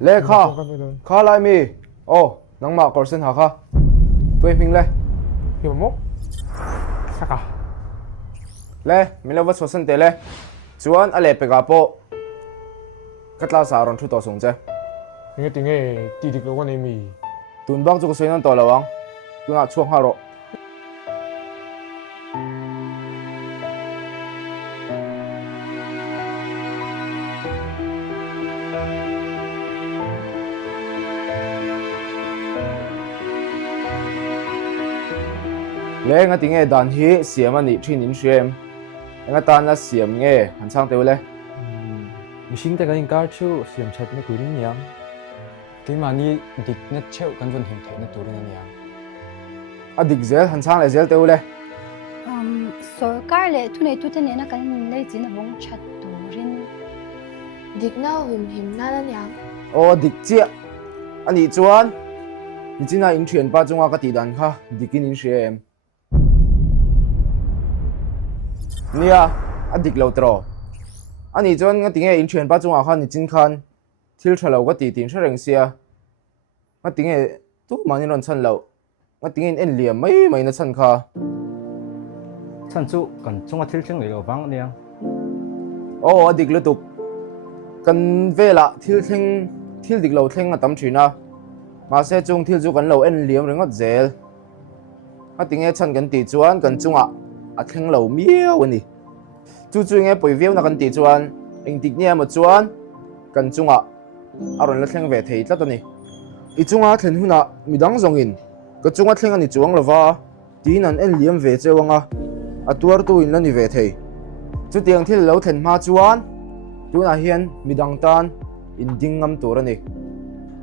le kha lai mi oh nang ma korsen ha kha tui ming le hiểu mốc sao cả le mi lo va so san te le chuan a le pe ga po katla sa ron thu to sung che nghe tiếng nghe tì địch con em mì tun bang chu ko soinan to lawang tuna chuang ha ro le nga tinge dan hi siam ani thin in shem nga ta na siam nge han chang te le mình sinh tại cái car chu xiêm chặt nó cứ đi nhàng cái mà ni địch nó chịu căn vần hình thể nó tụi nó nhàng adik zel han chang le zel te le sarkar le thunei tu te ne na kan nei chin vong chat turin Dikna hum him na na nyang. o dik chia ani chuan ni china in thian pa chunga ka ti dan kha dikin in shem nia adik lo tro ani chuan nga tinge in thian pa chunga kha ni chin khan thil thalo ka ti tin thareng sia nga tinge tu mani ron chan lo nga tinge en liam mai mai na chan kha chân chu cần chung thiếu chừng người vắng nhàng o adik lutuk kan vela thil dik lo thleng atam thina ma se chung thil chu kan lo en liam rengot zel ha tinge chan kan ti chuan kan chunga a thleng lo miau ani chu chu nge poi veu na kan ti chuan eng tik nia ma chuan kan chunga aron la thleng ve thei tlat ani I chunga thlen huna midang zongin ka chunga thleng ani chuang lova tin an en liam ve chewanga atuar tu in lani ve thei chu tiang thil lo thlen ma chuan tuna hian midang tan in ding ngam tur ani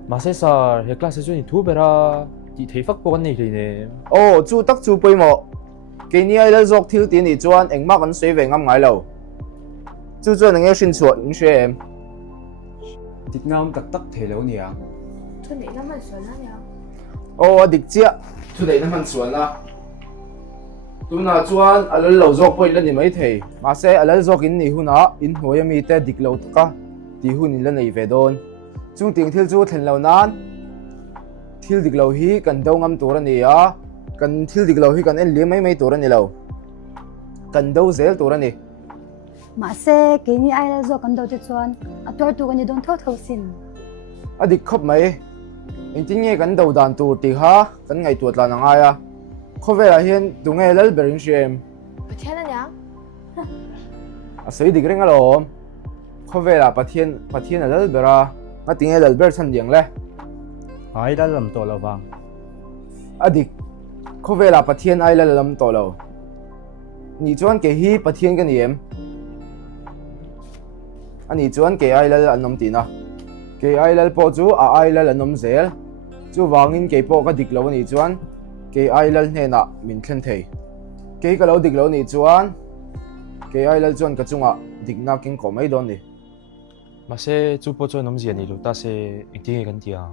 mà sẽ sao cái class chu ni thu bera ti thấy phắc con này thì nè o chu tak chu poimo ke ni ai la zok thil ti ni chuan engma kan sei ve ngam ngai lo chu chuan nge shin chuan in she em địch nam tắc tắc thể lâu nhàng Thu nãy nó mình xuân na nyang. o adik chia thu dei na man chuan la tuna chuan alal lo zok point la ni mai thei ma se alal zok in ni huna in hoyami te dik lo taka ti hun in la nei ve don chung ting thil chu thlen lo nan thil dik lo hi kan do ngam tur ani a kan thil dik lo hi kan en liam mai tur ani lo kan do zel tur ani ma se ke ni ai la zo kan do te chuan ator tu kan ni don tho sin adik khop mai in tin nge kan do dan tur ti ha kan ngai tuat la na nga ya khovela hian tunge lal berin shem Bà thiên na nyang. a sei dik reng alo khovela pathian alal bera nga tinge lal ber chan diang le ai đã làm tổ là vàng adik khovela pathian ai la lam to lo ni chuan ke hi pathian ka niem ani chuan ke ai la anom tina ke ai la po chu a ai la anom zel chu wangin ke po ka dik lo ni chuan ke ai la hne na min thlen thei ke ka lo dik lo ni chuan ke ai la chuan ka chunga dik na king ko mai don ni mà sẽ chú bố cho nắm gì này ta sẽ ít tiếng cái gì à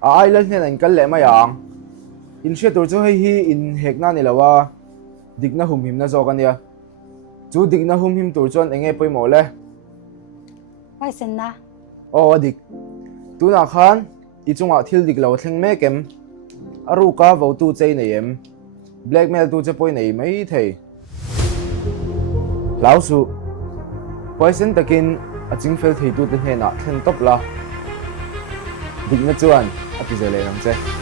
a ai la hne na in kal le mai ang in she tur chu hei hi in hek na ni lawa dik na hum him na zo ka nia chu dik na hum him tur chuan enge poimo le vai sen na o adik tuna khan I chunga thil dik lo thleng me kem aru ka vo tu chei nei em blackmail tu che poi nei mai thei lau su poison takin a ching fel thei tu te hna thlen top la dik na chuan a ti zele nang che